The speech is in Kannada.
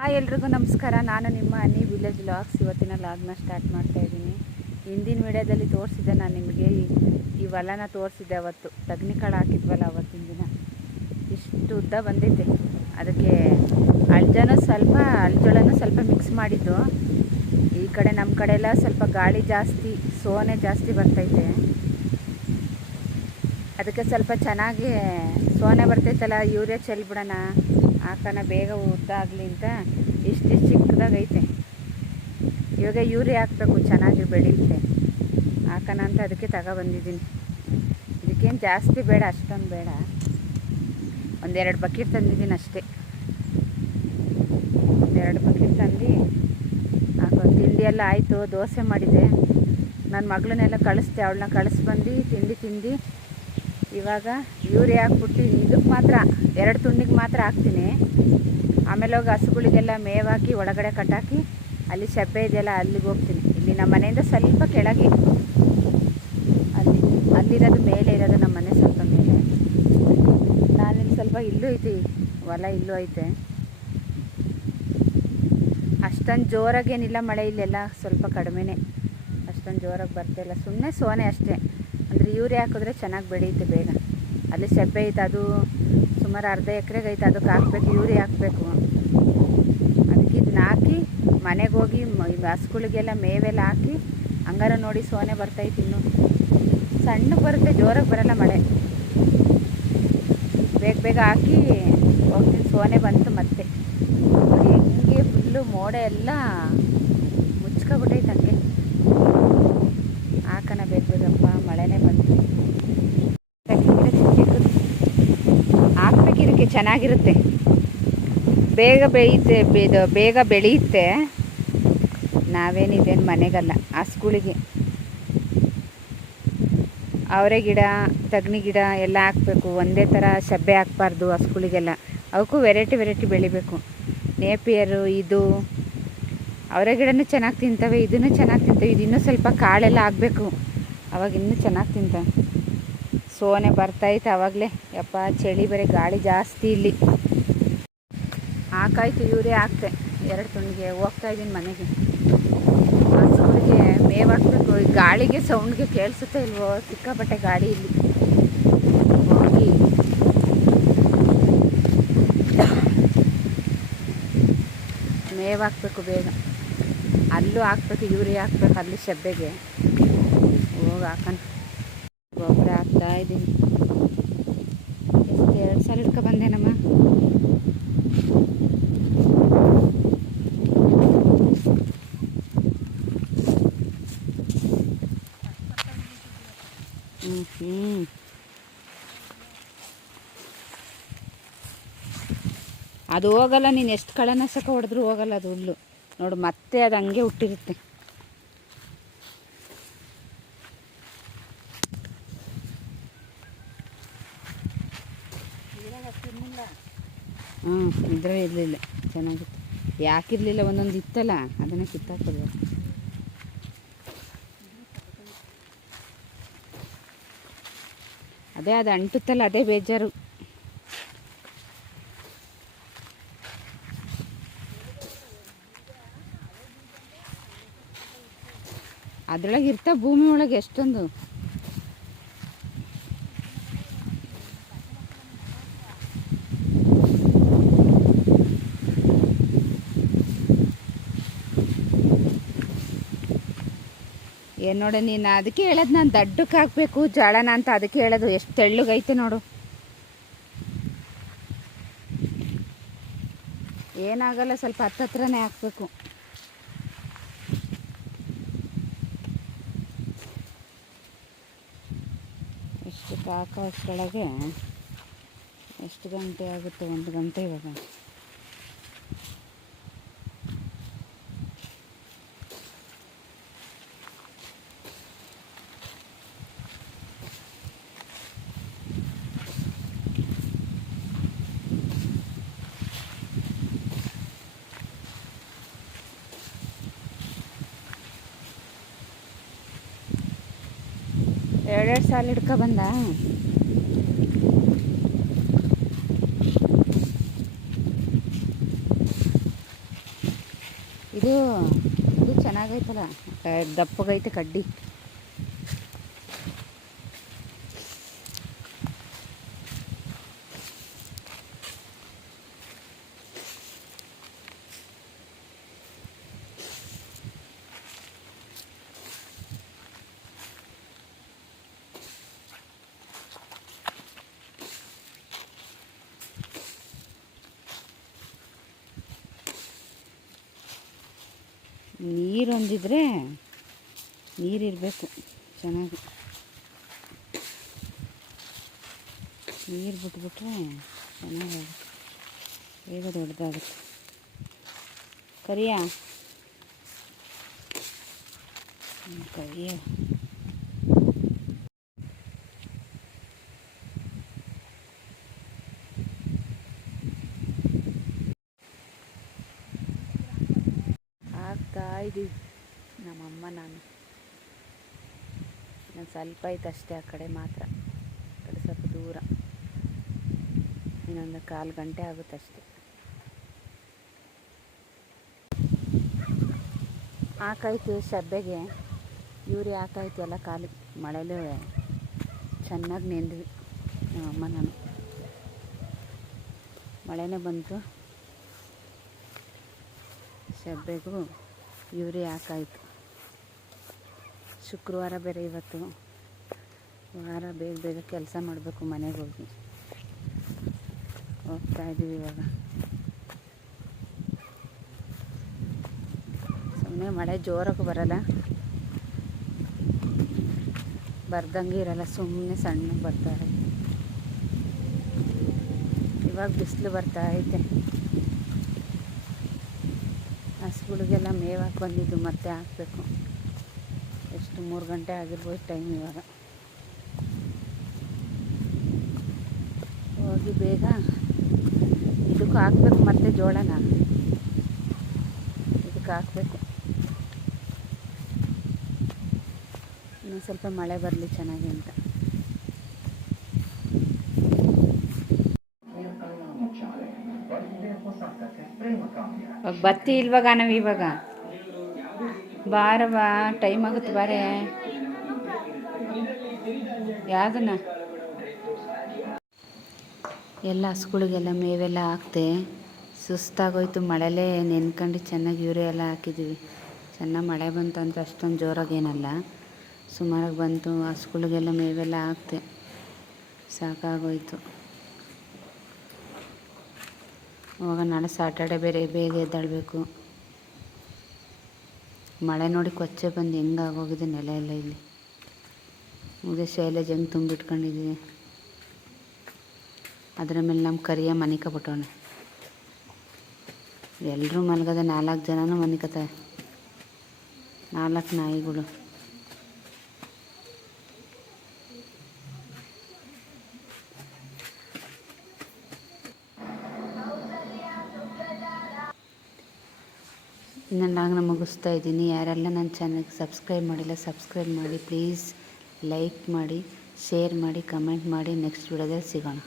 ಹಾಯ್ ಎಲ್ರಿಗೂ ನಮಸ್ಕಾರ. ನಾನು ನಿಮ್ಮ ಅನಿ ವಿಲೇಜ್ ಲಾಗ್ಸ್. ಇವತ್ತಿನ ಲಾಗ್ನ ಸ್ಟಾರ್ಟ್ ಮಾಡ್ತಾ ಇದ್ದೀನಿ. ಹಿಂದಿನ ವಿಡಿಯೋದಲ್ಲಿ ತೋರಿಸಿದ್ದೆ ನಾನು ನಿಮಗೆ. ಈ- ಹೊಲನ ತೋರಿಸಿದ್ದೆ ಅವತ್ತು. ತಗ್ನಿ ಕಾಳು ಹಾಕಿದ್ವಲ್ಲ ಅವತ್ತಿನ ದಿನ. ಇಷ್ಟು ಉದ್ದ ಬಂದೈತೆ ಅದಕ್ಕೆ ಅಳ್ಜನೂ ಸ್ವಲ್ಪ, ಅಳ್ಜಳನ ಸ್ವಲ್ಪ ಮಿಕ್ಸ್ ಮಾಡಿದ್ದು. ಈ ಕಡೆ ನಮ್ಮ ಕಡೆ ಎಲ್ಲ ಸ್ವಲ್ಪ ಗಾಳಿ ಜಾಸ್ತಿ, ಸೋನೆ ಜಾಸ್ತಿ ಬರ್ತೈತೆ. ಅದಕ್ಕೆ ಸ್ವಲ್ಪ ಚೆನ್ನಾಗಿ ಸೋನೆ ಬರ್ತೈತಲ್ಲ, ಯೂರಿಯಾ ಚೆಲ್ಬಿಡೋಣ. ಹಾಕೋಣ ಬೇಗ ಉದ್ದ ಆಗಲಿ ಅಂತ ಇಷ್ಟು ಚಿಕ್ಕದಾಗೈತೆ ಇವಾಗ ಯೂರಿ ಹಾಕಬೇಕು, ಚೆನ್ನಾಗಿ ಬೆಳೆಯುತ್ತೆ ಹಾಕೋಣ ಅಂತ ಅದಕ್ಕೆ ತಗೊಬಂದಿದ್ದೀನಿ ಇದಕ್ಕೇನು ಜಾಸ್ತಿ ಬೇಡ, ಅಷ್ಟೊಂದು ಬೇಡ. ಒಂದೆರಡು ಬಕೆಟ್ ತಂದಿದ್ದೀನಿ ಅಷ್ಟೇ. ಒಂದೆರಡು ಬಕೆಟ್ ತಂದು ಹಾಕೋ. ತಿಂಡಿ ಎಲ್ಲ ಆಯಿತು, ದೋಸೆ ಮಾಡಿದೆ. ನನ್ನ ಮಗಳನ್ನೆಲ್ಲ ಕಳಿಸ್ದೆ, ಅವಳನ್ನ ಕಳಿಸ್ಬಂದು ತಿಂಡಿ ತಿಂದು ಇವಾಗ ಯೂರಿಯಾ ಹಾಕ್ಬಿಟ್ಟು ಇದಕ್ಕೆ ಮಾತ್ರ, ಎರಡು ತುಂಡಿಗೆ ಮಾತ್ರ ಹಾಕ್ತೀನಿ. ಆಮೇಲೆ ಹೋಗಿ ಹಸುಗಳಿಗೆಲ್ಲ ಮೇವಾಕಿ ಒಳಗಡೆ ಕಟ್ಟಾಕಿ ಅಲ್ಲಿ ಶೆಬ್ಬೆ ಇದೆಯಲ್ಲ ಅಲ್ಲಿಗೆ ಹೋಗ್ತೀನಿ. ಇಲ್ಲಿ ನಮ್ಮ ಮನೆಯಿಂದ ಸ್ವಲ್ಪ ಕೆಳಗೆ. ಅಲ್ಲಿ, ಅಲ್ಲಿರೋದು ಮೇಲೆ ಇರೋದು ನಮ್ಮ ಮನೆ ಸ್ವಲ್ಪ ಮೇಲೆ. ನಾನಿಲ್ಲಿ ಸ್ವಲ್ಪ ಇಲ್ಲೂ ಐತಿ, ಹೊಲ ಇಲ್ಲೂ ಐತೆ. ಅಷ್ಟೊಂದು ಜೋರಾಗೇನಿಲ್ಲ ಮಳೆ ಇಲ್ಲೆಲ್ಲ, ಸ್ವಲ್ಪ ಕಡಿಮೆನೇ. ಅಷ್ಟೊಂದು ಜೋರಾಗಿ ಬರ್ತಿಲ್ಲ ಸುಮ್ಮನೆ ಸೋನೆ ಅಷ್ಟೇ. ಅಂದರೆ ಯೂರಿಯಾ ಹಾಕಿದ್ರೆ ಚೆನ್ನಾಗಿ ಬೆಳೆಯುತ್ತೆ ಬೇಗ. ಅಲ್ಲಿ ಸೆಬ್ಬೆ ಐತೆ, ಅದು ಸುಮಾರು ಅರ್ಧ ಎಕರೆಗೆ ಐತೆ, ಅದಕ್ಕೆ ಹಾಕ್ಬೇಕು, ಯೂರಿಯಾ ಹಾಕಬೇಕು. ಅದಕ್ಕೆ ಇದನ್ನ ಹಾಕಿ ಮನೆಗೆ ಹೋಗಿ ಹಸುಗಳಿಗೆಲ್ಲ ಮೇವೆಲ್ಲ ಹಾಕಿ ಹಂಗಾರ ನೋಡಿ ಸೋನೆ ಬರ್ತೈತೆ ಇನ್ನು. ಸಣ್ಣಗೆ ಬರುತ್ತೆ, ಜೋರಾಗಿ ಬರಲ್ಲ ಮಳೆ. ಬೇಗ ಬೇಗ ಹಾಕಿ ಹೋಗ್ತೀನಿ, ಸೋನೆ ಬಂತು ಮತ್ತೆ. ಹೆಂಗೆ ಫುಲ್ಲು ಮೋಡ ಎಲ್ಲ ಮುಚ್ಕೊಬಿಟ್ಟೈತೆ ಹಂಗೆ. ಹಾಕನ ಬೇಗ ಬೇಗಪ್ಪ ಮಳೆನೇ ಬಂತು. ಹಾಕ್ಬೇಕಿದಕ್ಕೆ ಚೆನ್ನಾಗಿರುತ್ತೆ. ಬೇಗ ಬೆಳೆಯುತ್ತೆ ಇದು ಬೇಗ ಬೆಳೆಯುತ್ತೆ. ನಾವೇನಿದೇನು ಮನೆಗಲ್ಲ ಹಸ್ಗಳಿಗೆ ಅವರೇ ಗಿಡ, ತಗ್ನಿ ಗಿಡ ಎಲ್ಲ ಹಾಕಬೇಕು. ಒಂದೇ ಥರ ಸಬ್ಬೆ ಹಾಕ್ಬಾರ್ದು ಹಸ್ಗಳಿಗೆಲ್ಲ ಅವಕ್ಕೂ ವೆರೈಟಿ ವೆರೈಟಿ ಬೆಳಿಬೇಕು. ನೇಪಿಯರು, ಇದು ಅವರೆ ಗಿಡನೂ ಚೆನ್ನಾಗಿ ತಿಂತವೆ, ಇದನ್ನು ಚೆನ್ನಾಗಿ ತಿಂತವೆ, ಇದು ಇನ್ನೂ ಸ್ವಲ್ಪ ಕಾಳೆಲ್ಲ ಆಗಬೇಕು. ಅವಾಗ ಇನ್ನೂ ಚೆನ್ನಾಗಿ ತಿಂತವೆ. ಸೋನೆ ಬರ್ತಾಯಿತ್ತು ಆವಾಗಲೇ ಯಪ್ಪ, ಚಳಿ ಬರೀ ಗಾಳಿ ಜಾಸ್ತಿ ಇಲ್ಲಿ. ಹಾಕಾಯ್ತು, ಇವರೇ ಹಾಕ್ತೆ ಎರಡು ತುಂಡಿಗೆ ಹೋಗ್ತಾ ಇದ್ದೀನಿ ಮನೆಗೆ. ಹಸುಗಳಿಗೆ ಮೇವಾಕ್ಬೇಕು ಈ ಗಾಳಿಗೆ ಸೌಂಡ್ಗೆ ಕೇಳಿಸುತ್ತೆ ಇಲ್ವೋ? ಸಿಕ್ಕಾಪಟ್ಟೆ ಗಾಡಿ ಇಲ್ಲಿ. ಹೋಗಿ. ಮೇವು ಹಾಕ್ಬೇಕು ಬೇಗ. ಅಲ್ಲೂ ಹಾಕ್ಬೇಕು, ಇವ್ರಿ ಹಾಕ್ಬೇಕು, ಅಲ್ಲಿ ಶೆಬ್ಬೆಗೆ ಹೋಗಿ ಹಾಕೋಣ. ಗೊಬ್ಬರ ಹಾಕ್ತಾ ಇದ್ದೀನಿ ಎಷ್ಟು, ಎರಡು ಸಲ ಇಟ್ಕೊ ಬಂದೇನಮ್ಮ ಹ್ಞೂ ಹ್ಞೂ ಅದು ಹೋಗಲ್ಲ, ನೀನು ಎಷ್ಟು ಕಳೆನಾಶಕ ಹೊಡೆದ್ರೂ ಹೋಗಲ್ಲ ಅದು ಹುಲ್ಲು. ನೋಡು, ಮತ್ತೆ ಅದು ಹಂಗೆ ಹುಟ್ಟಿರುತ್ತೆ. ಹ್ಞೂ ಇದ್ರೆ ಇರಲಿಲ್ಲ, ಚೆನ್ನಾಗಿತ್ತು. ಯಾಕಿರಲಿಲ್ಲ ಒಂದೊಂದು ಇತ್ತಲ್ಲ, ಅದನ್ನೇ ಕಿತ್ತಾಕೋದು ಅದೇ ಅದು ಅಂಟುತ್ತಲ್ಲ, ಅದೇ ಬೇಜಾರು. ಅದ್ರೊಳಗೆ ಇರ್ತಾ ಭೂಮಿ ಒಳಗೆ ಎಷ್ಟೊಂದು. ಏನು ನೋಡು, ನೀನು ಅದಕ್ಕೆ ಹೇಳೋದು ನಾನು ದಡ್ಡಕ್ಕೆ ಹಾಕಬೇಕು, ಜಾಳನ ಅಂತ ಅದಕ್ಕೆ ಹೇಳೋದು. ಎಷ್ಟು ತೆಳ್ಳಗೈತೆ ನೋಡು. ಏನಾಗಲ್ಲ, ಸ್ವಲ್ಪ ಹತ್ತತ್ರನೇ ಹಾಕ್ಬೇಕು. ಎಷ್ಟು ಎಷ್ಟು ಗಂಟೆ ಆಗುತ್ತೆ? ಒಂದು ಗಂಟೆ ಇವಾಗ. ಎರಡೆರಡು ಸಾಲ ಹಿಡ್ಕೊ ಬಂದ? ಇದು ಇದು ಚೆನ್ನಾಗೈತಲ್ಲ. ದಪ್ಪಗೈತೆ ಕಡ್ಡಿ. ನೀರೊಂದಿದ್ರೆ ನೀರಿರಬೇಕು ಚೆನ್ನಾಗಿ. ನೀರು ಬಿಟ್ಬಿಟ್ರೆ ಚೆನ್ನಾಗಾಗುತ್ತೆ. ಬೇಗ ದೊಡ್ಡದಾಗುತ್ತೆ. ಕರಿಯಾ? ಕರಿಯ. ಇದ್ದೀವಿ ನಮ್ಮಮ್ಮ ನಾನು. ನಾನು ಸ್ವಲ್ಪ ಐತೆ ಅಷ್ಟೇ ಆ ಕಡೆ ಮಾತ್ರ. ಕಡೆ ಸ್ವಲ್ಪ ದೂರ. ಇನ್ನೊಂದು ಕಾಲು ಗಂಟೆ ಆಗುತ್ತೆ ಅಷ್ಟೇ. ಹಾಕೈತೆ ಶಬ್ಬೆಗೆ. ಇವ್ರಿ ಹಾಕಾಯ್ತು ಎಲ್ಲ ಕಾಲು ಮಳೆಲೂ ಚೆನ್ನಾಗಿ ನೆಂದ್ವಿ. ನಮ್ಮಮ್ಮ ನಾನು. ಮಳೆನೇ ಬಂತು. ಶಬ್ಬೆಗೂ ಯೂರಿ ಹಾಕಾಯಿತು. ಶುಕ್ರವಾರ ಬೇರೆ ಇವತ್ತು. ವಾರ ಬೇಗ ಬೇಗ ಕೆಲಸ ಮಾಡಬೇಕು ಮನೆಗೆ ಹೋಗಿ. ಹೋಗ್ತಾ ಇದ್ದೀವಿ ಇವಾಗ. ಸುಮ್ಮನೆ ಮಳೆ ಜೋರಾಗಿ ಬರಲ್ಲ. ಬರ್ದಂಗೆ ಇರಲ್ಲ ಸುಮ್ಮನೆ ಸಣ್ಣ ಬರ್ತಾ ಇರುತ್ತೆ ಇವಾಗ ಬಿಸಿಲು ಬರ್ತಾ ಐತೆ. ಹಸುಗಳಿಗೆಲ್ಲ ಮೇವಾಕ್ ಬಂದಿದ್ದು ಮತ್ತೆ ಹಾಕಬೇಕು. ಎಷ್ಟು ಮೂರು ಗಂಟೆ ಆಗಿರ್ಬೋದು ಟೈಮ್ ಇವಾಗ. ಹೋಗಿ ಬೇಗ ಇದಕ್ಕೂ ಹಾಕ್ಬೇಕು ಮತ್ತೆ ಜೋಳನ. ಇದಕ್ಕೆ ಹಾಕ್ಬೇಕು. ಇನ್ನೊಂದು ಸ್ವಲ್ಪ ಮಳೆ ಬರಲಿ ಚೆನ್ನಾಗಿ ಅಂತ. ಬತ್ತಿ ಇಲ್ವಾಗ ನಾವು ಇವಾಗ? ಬಾರವಾ ಟೈಮ್ ಆಗುತ್ತೆ ಬಾರೆ. ಯಾವ್ದನ್ನ ಎಲ್ಲ ಹಸುಗಳಿಗೆಲ್ಲ ಮೇವೆಲ್ಲ ಹಾಕ್ತೆ ಸುಸ್ತಾಗೋಯ್ತು, ಮಳೆಲೇ ನೆನ್ಕೊಂಡು ಚೆನ್ನಾಗಿ ಯೂರಿ ಎಲ್ಲ ಹಾಕಿದ್ವಿ. ಚೆನ್ನಾಗಿ ಮಳೆ ಬಂತು ಅಂದರೆ ಅಷ್ಟೊಂದು ಜೋರಾಗೇನಲ್ಲ ಸುಮಾರಾಗಿ ಬಂತು, ಹಸುಗಳಿಗೆಲ್ಲ ಮೇವೆಲ್ಲ ಹಾಕ್ತೆ ಸಾಕಾಗೋಯ್ತು. ಅವಾಗ ನಾಳೆ ಸಾಟರ್ಡೆ ಬೇರೆ ಬೇಗ ಎದ್ದಾಳಬೇಕು. ಮಳೆ ನೋಡಿ ಕೊಚ್ಚೆ ಬಂದು ಹೆಂಗಾಗೋಗಿದೆ ನೆಲ ಎಲ್ಲ ಇಲ್ಲಿ. ಮುಗಿದ ಶೈಲೇಜ್ ಹೆಂಗೆ ತುಂಬಿಟ್ಕೊಂಡಿದ್ದೀವಿ ಅದರ ಮೇಲೆ ನಮ್ಮ ಕರಿಯ ಮನಿಕಬಿಟ್ಟವನೆ. ಎಲ್ಲರೂ ಮಲಗದೆ ನಾಲ್ಕು ಜನನೂ ಮನಿಕತ ನಾಲ್ಕು ನಾಯಿಗಳು. ನಾನು ಮುಗಿಸ್ತಾ ಇದ್ದೀನಿ. ಯಾರೆಲ್ಲ ನನ್ನ ಚಾನಲ್ಗೆ ಸಬ್ಸ್ಕ್ರೈಬ್ ಮಾಡಿಲ್ಲ, ಸಬ್ಸ್ಕ್ರೈಬ್ ಮಾಡಿ. ಪ್ಲೀಸ್ ಲೈಕ್ ಮಾಡಿ, ಶೇರ್ ಮಾಡಿ, ಕಮೆಂಟ್ ಮಾಡಿ. ನೆಕ್ಸ್ಟ್ ವಿಡಿಯೋದಲ್ಲಿ ಸಿಗೋಣ.